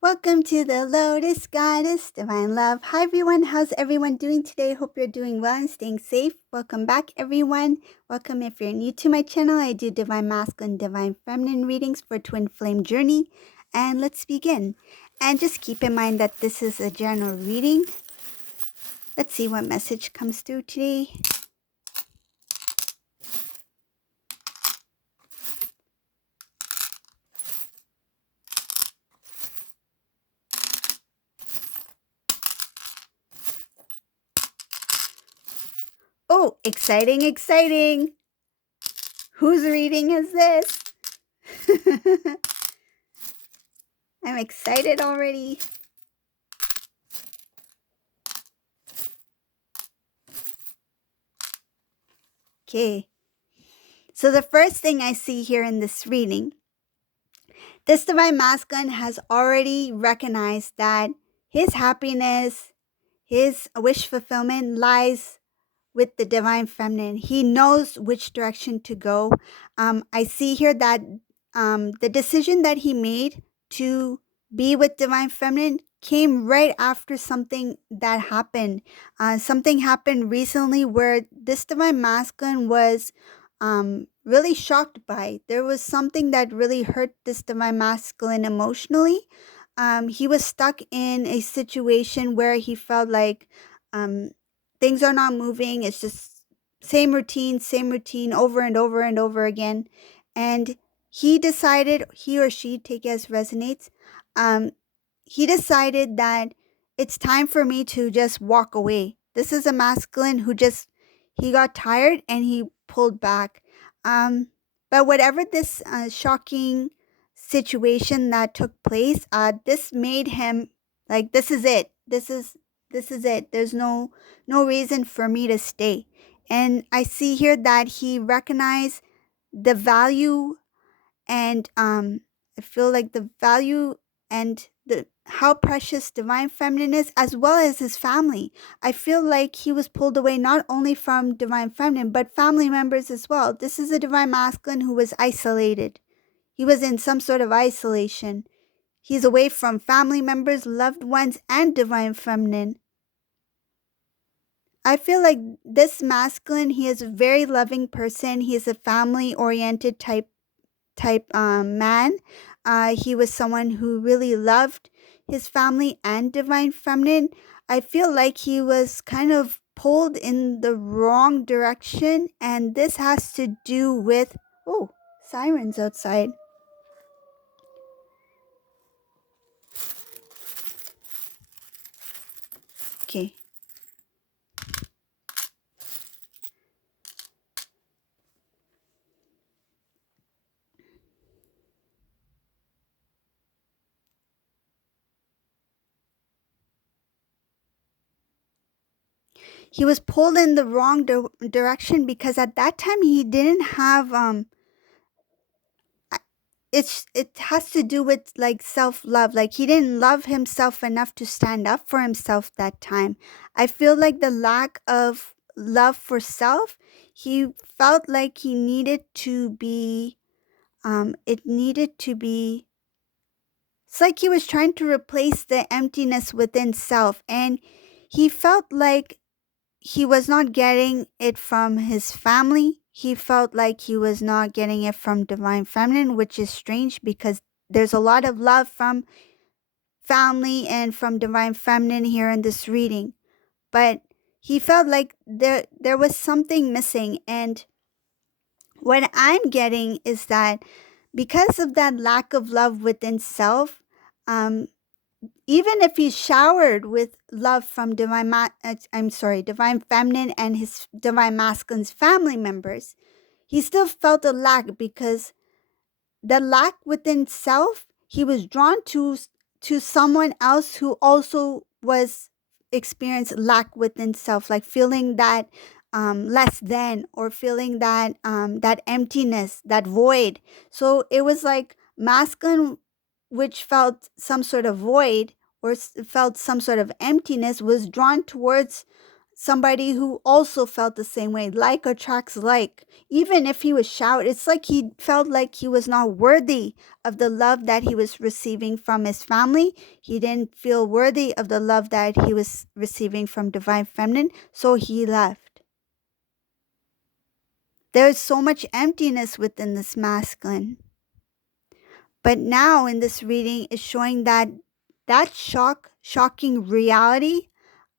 Welcome to the Lotus Goddess Divine Love. Hi everyone, how's everyone doing today? Hope you're doing well and staying safe. Welcome back everyone. Welcome if you're new to my channel. I do Divine Masculine, Divine Feminine readings for Twin Flame Journey. And let's begin. And just keep in mind that this is a general reading. Let's see what message comes through today. Oh, exciting, exciting. Whose reading is this? I'm excited already. Okay. So the first thing I see here in this reading, this Divine Masculine has already recognized that his happiness, his wish fulfillment lies with the Divine Feminine. He knows which direction to go. I see here that the decision that he made to be with Divine Feminine came right after something that happened. Something happened recently where this Divine Masculine was really shocked by. There was something that really hurt this Divine Masculine emotionally. He was stuck in a situation where he felt like um, things are not moving. It's just same routine over and over and over again. And he decided, he or she, take it as resonates, um, he decided that it's time for me to just walk away. This is a masculine who just, he got tired and he pulled back. But whatever this shocking situation that took place, this made him like, this is it. This is it. There's no reason for me to stay. And I see here that he recognized the value and I feel like the value and the how precious Divine Feminine is, as well as his family. I feel like he was pulled away not only from Divine Feminine, but family members as well. This is a Divine Masculine who was isolated. He was in some sort of isolation. He's away from family members, loved ones, and Divine Feminine. I feel like this masculine, he is a very loving person. He is a family oriented type man. He was someone who really loved his family and Divine Feminine. I feel like he was kind of pulled in the wrong direction, and this has to do with, oh, sirens outside. Okay. He was pulled in the wrong direction because at that time he didn't have it has to do with like self-love. Like he didn't love himself enough to stand up for himself that time. I feel like the lack of love for self, he felt like he needed to be it needed to be it's like he was trying to replace the emptiness within self, and he felt like he was not getting it from his family. He felt like he was not getting it from Divine Feminine, which is strange because there's a lot of love from family and from Divine Feminine here in this reading. But he felt like there was something missing. And what I'm getting is that because of that lack of love within self, um, even if he's showered with love from Divine Feminine and his Divine Masculine's family members, he still felt a lack because the lack within self, he was drawn to someone else who also was experienced lack within self, like feeling that less than, or feeling that that emptiness, that void. So it was like masculine, which felt some sort of void or felt some sort of emptiness, was drawn towards somebody who also felt the same way. Like attracts like. Even if he was shout, it's like he felt like he was not worthy of the love that he was receiving from his family. He didn't feel worthy of the love that he was receiving from divine feminine, so he left. There's so much emptiness within this masculine. But now in this reading is showing that shocking reality,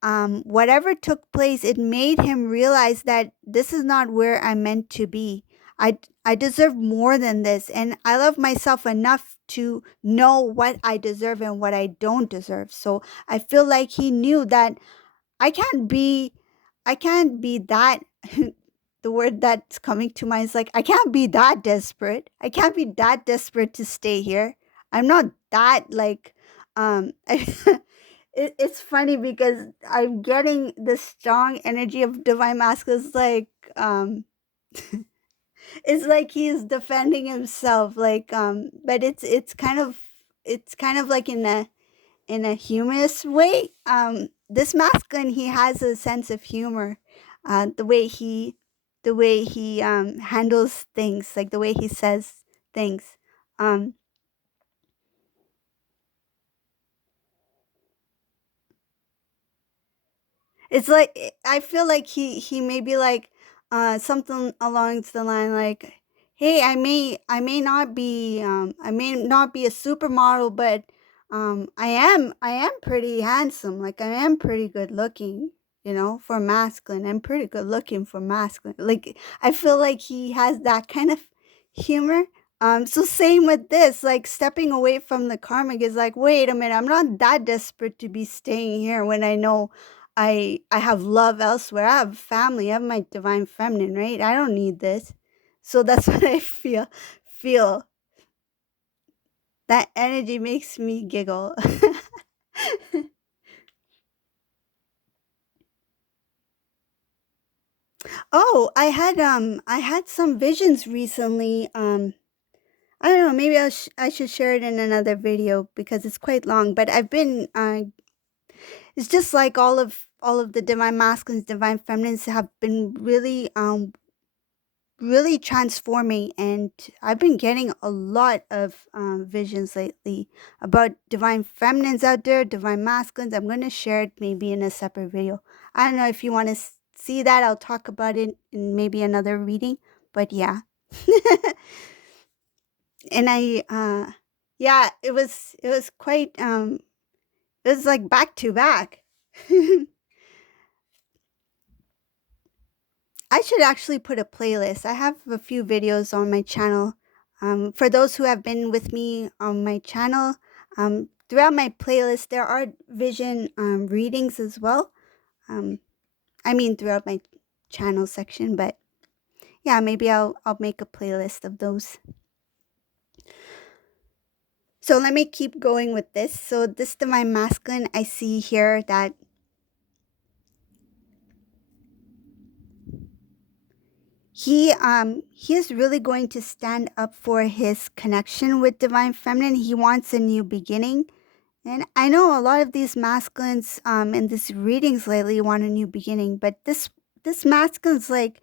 whatever took place, it made him realize that this is not where I'm meant to be. I deserve more than this, and I love myself enough to know what I deserve and what I don't deserve. So I feel like he knew that I can't be I can't be that the word that's coming to mind is like, I can't be that desperate. I can't be that desperate to stay here. I'm not that like it's funny because I'm getting the strong energy of divine masculine. It's like it's like he's defending himself, like but it's kind of like in a humorous way. This masculine, he has a sense of humor. The way he handles things, like the way he says things. Um, It's like I feel like he may be like something along the line like, "Hey, I may not be I may not be a supermodel, but I am pretty handsome. Like I am pretty good looking, you know, for masculine. I'm pretty good looking for masculine. Like I feel like he has that kind of humor. So same with this, like stepping away from the karmic is like, wait a minute, I'm not that desperate to be staying here when I know I have love elsewhere. I have family. I have my divine feminine, right? I don't need this. So that's what I feel. That energy makes me giggle. Oh, I had some visions recently. I don't know, maybe I should share it in another video because it's quite long, but I've been it's just like all of the divine masculines, divine feminines have been really transforming, and I've been getting a lot of visions lately about divine feminines out there, divine masculines. I'm going to share it maybe in a separate video. I don't know if you want to see that. I'll talk about it in maybe another reading, but yeah. And yeah, it was quite it was like back to back. I should actually put a playlist. I have a few videos on my channel. For those who have been with me on my channel, throughout my playlist, there are vision readings as well. Um, I mean, throughout my channel section, but yeah, maybe I'll make a playlist of those. So let me keep going with this. So this divine masculine, I see here that he is really going to stand up for his connection with divine feminine. He wants a new beginning. And I know a lot of these masculines in these readings lately want a new beginning, but this masculine's like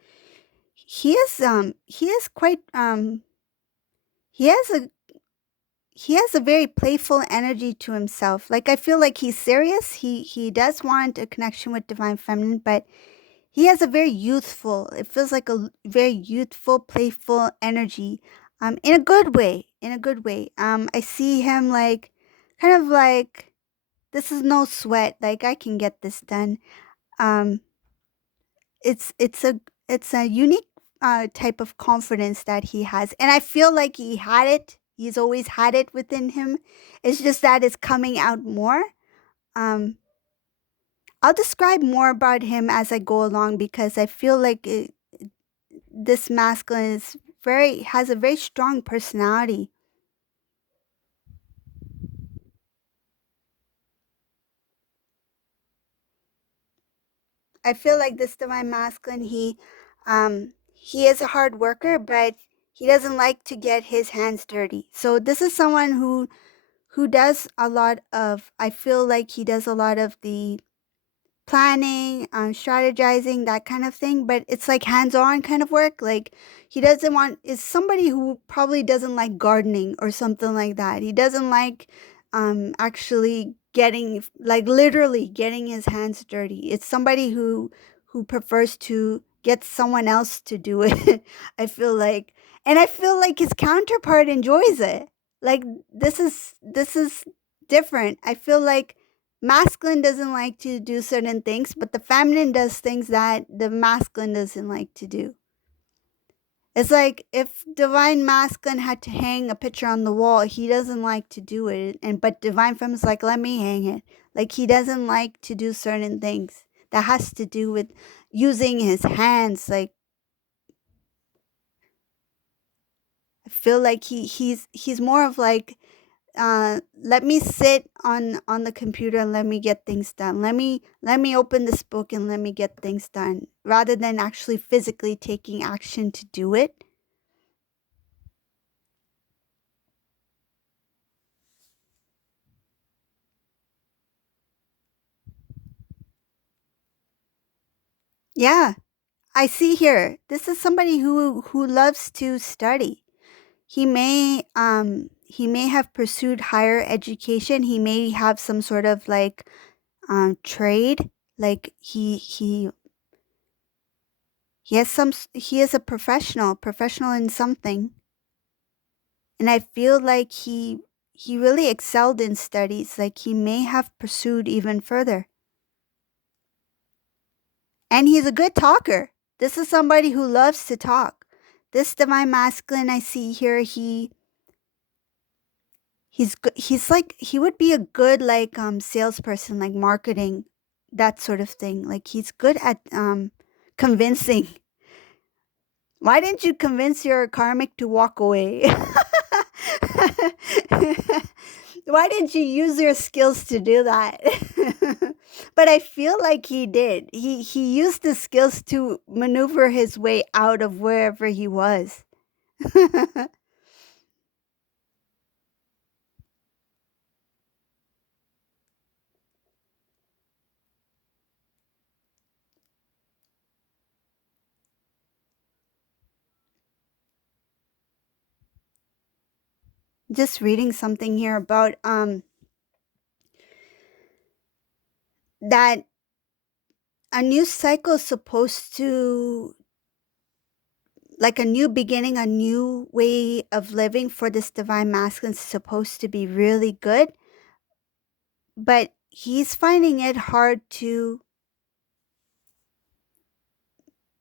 he is quite he has a he has a very playful energy to himself. Like I feel like he's serious. He does want a connection with divine feminine, but he has a very youthful, it feels like a very youthful, playful energy, in a good way, in a good way. I see him like, kind of like, this is no sweat, like I can get this done. Um, it's it's a unique type of confidence that he has, and I feel like he had it. He's always had it within him. It's just that it's coming out more. Um, I'll describe more about him as I go along because I feel like this masculine is very has a very strong personality. I feel like this divine masculine, he is a hard worker, but he doesn't like to get his hands dirty. So this is someone who does a lot of, I feel like he does a lot of the planning, strategizing, that kind of thing, but it's like hands-on kind of work. Like he doesn't want is somebody who probably doesn't like gardening or something like that. He doesn't like actually getting like literally getting his hands dirty. It's somebody who prefers to get someone else to do it. I feel like, and I feel like his counterpart enjoys it. Like this is different. I feel like masculine doesn't like to do certain things, but the feminine does things that the masculine doesn't like to do. It's like if divine masculine had to hang a picture on the wall, he doesn't like to do it, and but divine feminine's like, let me hang it. Like he doesn't like to do certain things that has to do with using his hands. Like I feel like he's more of like, let me sit on the computer and let me get things done. Let me open this book and let me get things done, rather than actually physically taking action to do it. Yeah, I see here. This is somebody who loves to study. He may have pursued higher education. He may have some sort of like trade. Like he is a professional in something. And I feel like he really excelled in studies. Like he may have pursued even further. And he's a good talker. This is somebody who loves to talk. This divine masculine I see here, he's like he would be a good like salesperson, like marketing, that sort of thing. Like he's good at convincing. Why didn't you convince your karmic to walk away? Why didn't you use your skills to do that? But I feel like he did. He used the skills to maneuver his way out of wherever he was. Just reading something here about that a new cycle is supposed to, like a new beginning, a new way of living for this divine masculine is supposed to be really good, but he's finding it hard to,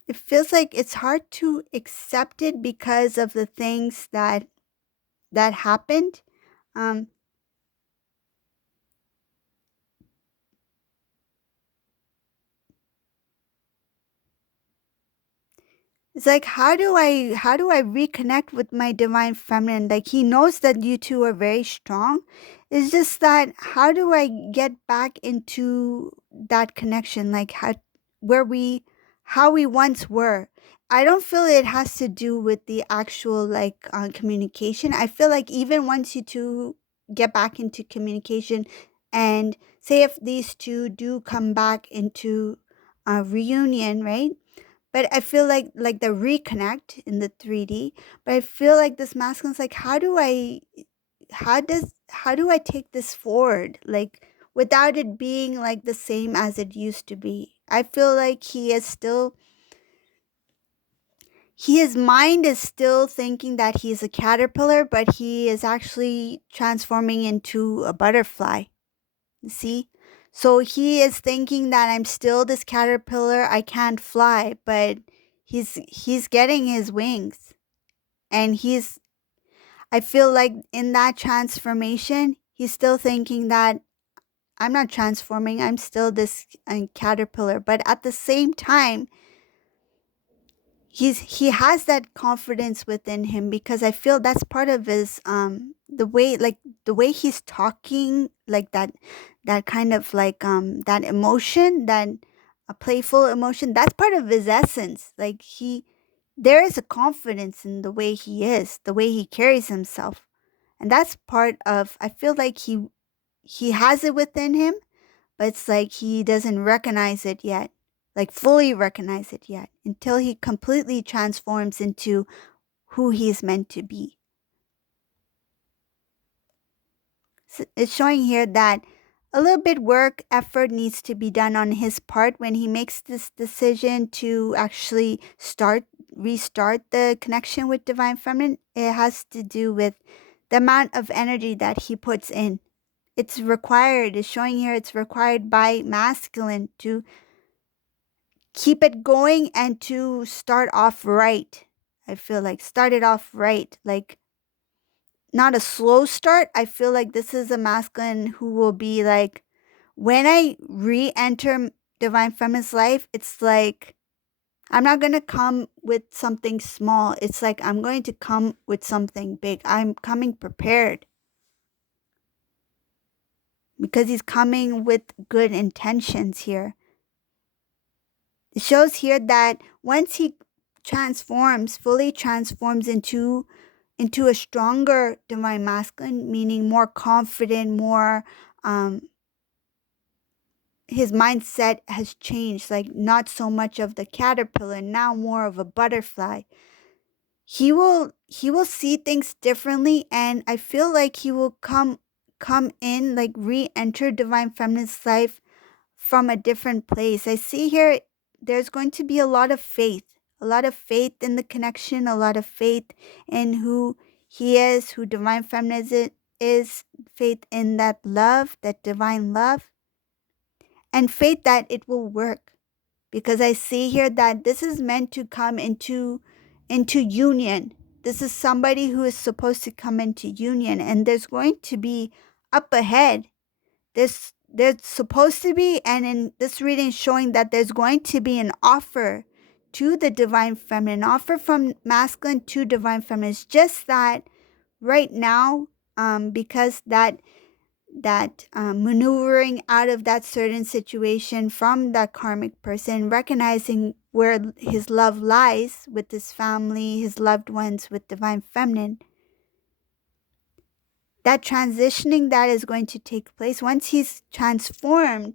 it feels like it's hard to accept it because of the things that happened. um It's like, how do I reconnect with my divine feminine? Like he knows that you two are very strong. It's just that how do I get back into that connection? Like where we how we once were. I don't feel it has to do with the actual like communication. I feel like even once you two get back into communication, and say if these two do come back into a reunion, right? But I feel like the reconnect in the 3D, but I feel like this masculine's like, how do I take this forward? Like without it being like the same as it used to be. I feel like his mind is still thinking that he's a caterpillar, but he is actually transforming into a butterfly. See? So he is thinking that I'm still this caterpillar, I can't fly, but he's getting his wings. And I feel like in that transformation, he's still thinking that I'm not transforming, I'm still this caterpillar. But at the same time, he has that confidence within him, because I feel that's part of his the way he's talking, like that kind of like that emotion, that a playful emotion, that's part of his essence. Like there is a confidence in the way he is, the way he carries himself. And that's part of, I feel like he has it within him, but it's like he doesn't recognize it yet, like fully recognize it yet, until he completely transforms into who he's meant to be. So it's showing here that a little bit effort needs to be done on his part when he makes this decision to actually restart the connection with Divine Feminine. It has to do with the amount of energy that he puts in. It's required, it's showing here it's required by masculine to keep it going and to start off right. I feel like start it off right, like not a slow start. I feel like this is a masculine who will be like, when I re-enter Divine Feminine's life, it's like I'm not going to come with something small. It's like I'm going to come with something big. I'm coming prepared because he's coming with good intentions here. It shows here that once he fully transforms into a stronger divine masculine, meaning more confident, more his mindset has changed, like not so much of the caterpillar, now more of a butterfly. He will see things differently, and I feel like he will come in, like re-enter divine feminine's life from a different place. I see here there's going to be a lot of faith, in the connection, a lot of faith in who he is, who divine feminine is, faith in that love, that divine love, and faith that it will work. Because I see here that this is meant to come into union. This is somebody who is supposed to come into union, and there's going to be up ahead. There's supposed to be, and in this reading showing that there's going to be an offer to the divine feminine, offer from masculine to divine feminine. It's just that right now, because that maneuvering out of that certain situation from that karmic person, recognizing where his love lies with his family, his loved ones, with divine feminine, that transitioning that is going to take place. Once he's transformed,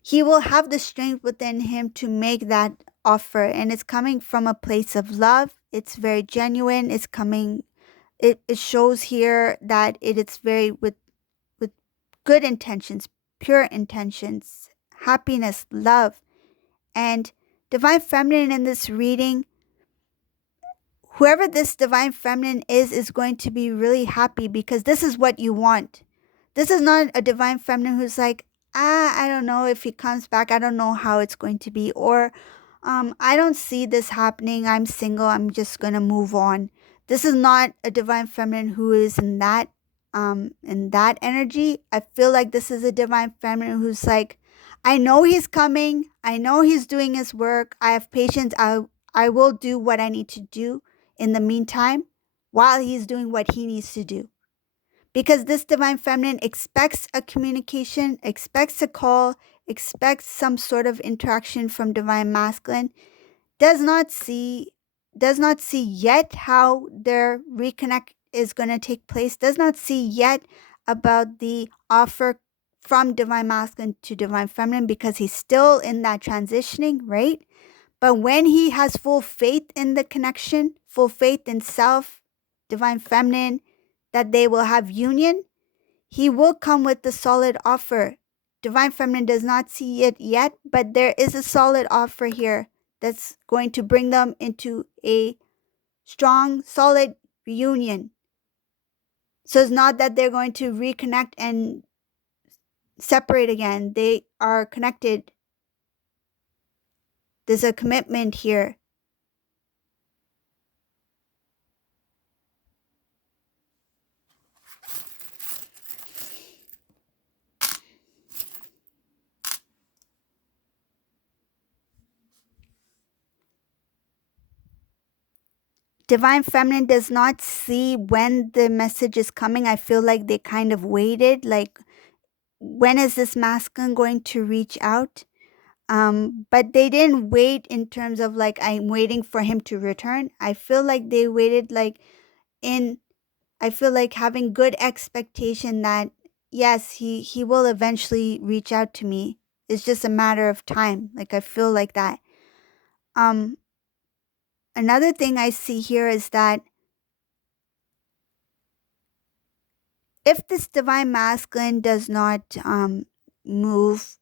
he will have the strength within him to make that offer, and it's coming from a place of love. It's very genuine. It's coming, it shows here that it is very with good intentions, pure intentions, happiness, love. And divine feminine in this reading, whoever this divine feminine is going to be really happy, because this is what you want. This is not a divine feminine who's like, I don't know if he comes back. I don't know how it's going to be. Or I don't see this happening. I'm single. I'm just going to move on. This is not a divine feminine who is in that energy. I feel like this is a divine feminine who's like, I know he's coming. I know he's doing his work. I have patience. I will do what I need to do in the meantime while he's doing what he needs to do. Because this divine feminine expects a communication, expects a call, expects some sort of interaction from divine masculine, does not see yet how their reconnect is going to take place, does not see yet about the offer from divine masculine to divine feminine, because he's still in that transitioning, right? But when he has full faith in the connection, full faith in self, divine feminine, that they will have union, he will come with the solid offer. Divine feminine does not see it yet, but there is a solid offer here that's going to bring them into a strong, solid reunion. So it's not that they're going to reconnect and separate again. They are connected. There's a commitment here. Divine feminine does not see when the message is coming. I feel like they kind of waited, like, when is this masculine going to reach out? But they didn't wait in terms of like, I'm waiting for him to return. I feel like they waited like I feel like having good expectation that yes, he will eventually reach out to me. It's just a matter of time. Like I feel like that. Um Another thing I see here is that if this divine masculine does not move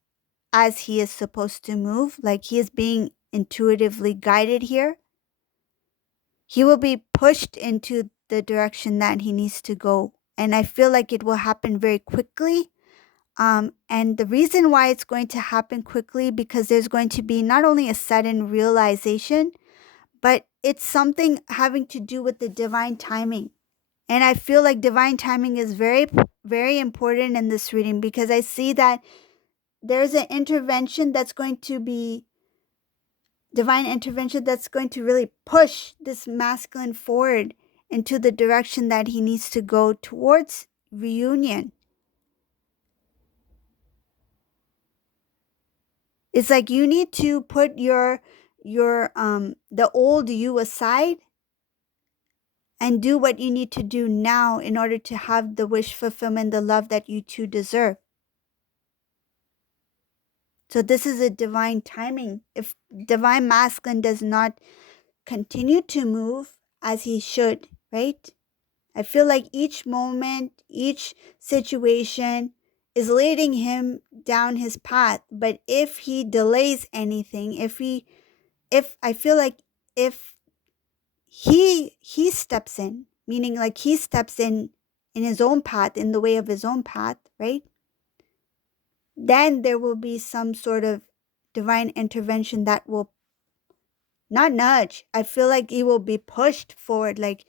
as he is supposed to move, like he is being intuitively guided here, he will be pushed into the direction that he needs to go. And I feel like it will happen very quickly. And the reason why it's going to happen quickly, because there's going to be not only a sudden realization, but it's something having to do with the divine timing. And I feel like divine timing is very, very important in this reading, because I see that there's an intervention that's going to be divine intervention that's going to really push this masculine forward into the direction that he needs to go towards reunion. It's like you need to put your the old you aside and do what you need to do now in order to have the wish fulfillment, the love that you two deserve. So this is a divine timing. If divine masculine does not continue to move as he should, right? I feel like each moment, each situation is leading him down his path. But if he delays anything, if I feel like if he steps in, meaning like he steps in his own path, in the way of his own path, right? Then there will be some sort of divine intervention that will not nudge. I feel like he will be pushed forward. Like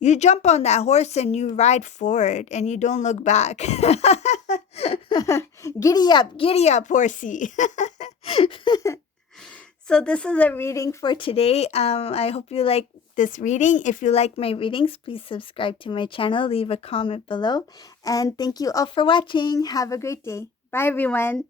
you jump on that horse and you ride forward and you don't look back. Giddy up, horsey. So this is a reading for today. I hope you like this reading. If you like my readings, please subscribe to my channel, leave a comment below. And thank you all for watching. Have a great day. Bye, everyone.